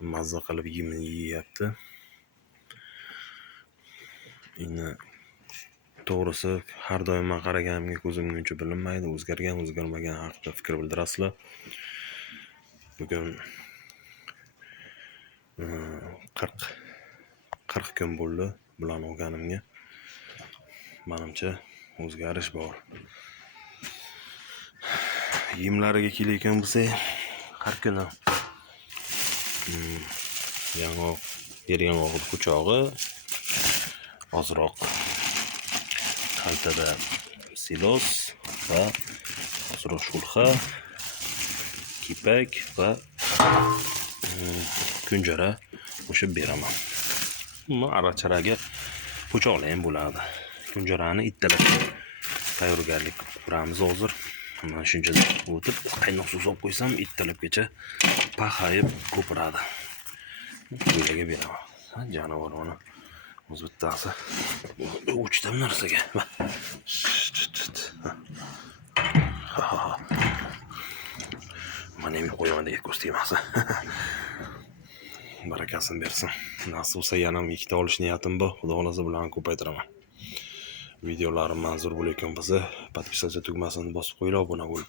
mazza qilib yeyapti. Endi to'g'risi har doim men qaraganimga ko'zimga uncha bilinmaydi. O'zgargan haqida fikr bildirasizlar. Bugun 40 kun bo'ldi bularni olganimga. Menimcha o'zgarish bor. Yemlariga kelayotgan bo'lsak, har kuni yang'oq po'chog'i, ozroq xaltada silos va ozroq shulxa, kepak va kunjara qo'shib beraman. Aracharaga po'choqlar ham bo'ladi. Kunjarani ittalab tayyorgarlik qilamiz hozir. Mana shuncha o'tib qaynoq suv solib qo'ysam, ittalabgacha pahayib ko'piradi. Bo'ylaga beraman. Jonivor mana o'z bittasi. Uchtam narsaga. Mana men qo'yaman degan ko'z tegmasa. Barakasini bersin. Nasib bo'lsa yana ikkita olish niyatim bor. Xudo xolasa bularni ko'paytiraman. Videolarim manzur bo'layotgan bo'lsa, podpisatsiya tugmasini bosib qo'yinglar, obuna bo'lib